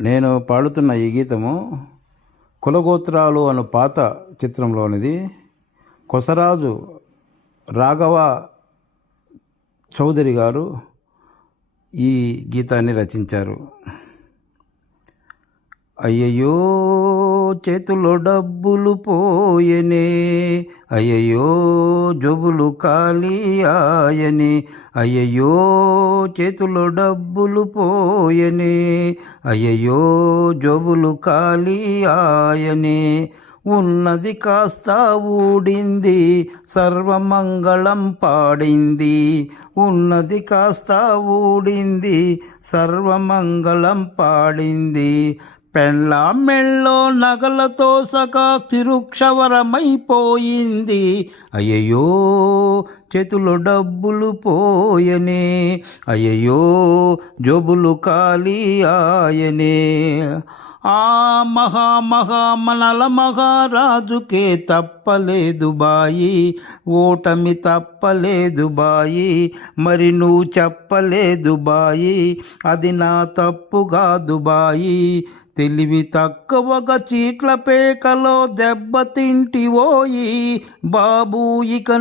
నేను పాడుతున్న ఈ గీతము కులగోత్రాలు అను పాత చిత్రంలోనిది. కొసరాజు రాఘవ చౌదరి గారు ఈ గీతాన్ని రచించారు. అయ్యయ్యో చేతులు డబ్బులు పోయనే. అయ్యయ్యో జబులు ఖాళీ ఆయనే. అయ్యయ్యో చేతులో డబ్బులు పోయనే. అయ్యయ్యో జబులు ఖాళీ ఆయనే. ఉన్నది కాస్త ఊడింది సర్వమంగళం పాడింది. ఉన్నది కాస్త ఊడింది సర్వమంగళం పాడింది. పెళ్ళ మెళ్ళో నగలతో సగా తిరుక్షవరమైపోయింది. అయ్యయ్యో చేతులు డబ్బులు పోయనే. అయ్యయ్యో జోబులు ఖాళీ ఆయనే. ఆ మహా మహా మనల మహారాజుకే తప్పలేదు బాయి. ఓటమి తప్పలేదు బాయి. మరి నువ్వు చెప్పలేదు బాయి. అది నా తప్పు కాదు బాయి. తెలివి తక్కువగా చీట్ల పేకలో దెబ్బతింటి ఓయి బాబు ఇక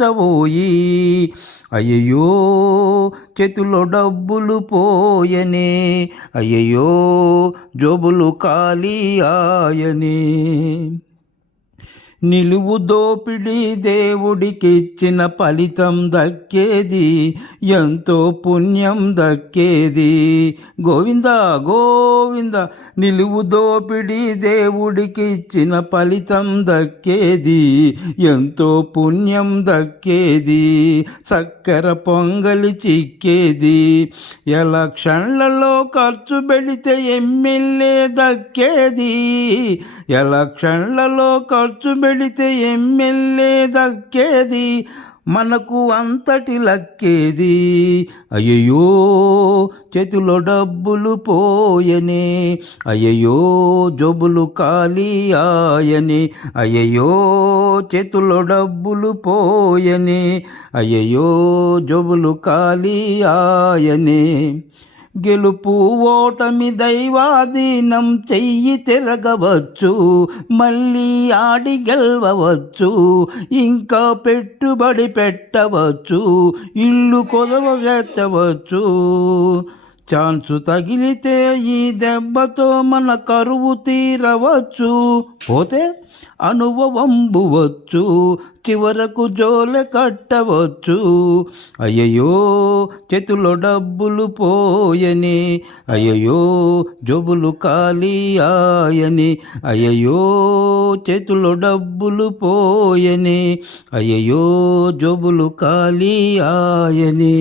నిబ్బరించబోయి అయ్యయ్యో చేతిలో డబ్బులు పోయనే అయ్యయ్యో జోబులు ఖాళీ ఆయనే. నిలువు దోపిడి దేవుడికిచ్చిన ఫలితం దక్కేది ఎంతో పుణ్యం దక్కేది. గోవింద గోవింద నిలువు దోపిడి దేవుడికిచ్చిన ఫలితం దక్కేది ఎంతో పుణ్యం దక్కేది. చక్కెర పొంగలి చిక్కేది ఎలక్షన్లలో ఖర్చు పెడితే ఎమ్మెల్యే దక్కేది ఎలక్షన్లలో ఖర్చు పెడితే పెడితే ఎమ్మెల్యే దక్కేది? మనకు అంతటి లక్కేది? అయ్యయ్యో చేతిలో డబ్బులు పోయనే. అయ్యయ్యో జబులు ఖాళీ ఆయనే. అయ్యయ్యో చేతిలో డబ్బులు పోయనే. అయ్యయ్యో జబులు ఖాళీ ఆయనే. గెలుపు ఓటమి దైవాధీనం చెయ్యి తిరగవచ్చు మళ్ళీ ఆడి గెలవచ్చు ఇంకా పెట్టుబడి పెట్టవచ్చు ఇల్లు కొదవగెచ్చవచ్చు ఛాన్సు తగిలితే ఈ దెబ్బతో మన కరువు తీరవచ్చు. పోతే అనుభవంబువచ్చు చివరకు జోలె కట్టవచ్చు. అయ్యయ్యో చేతిలో డబ్బులు పోయని అయ్యయ్యో జోబులు ఖాళీ ఆయని అయ్యయ్యో చేతిలో డబ్బులు పోయని అయ్యయ్యో జోబులు ఖాళీ ఆయని.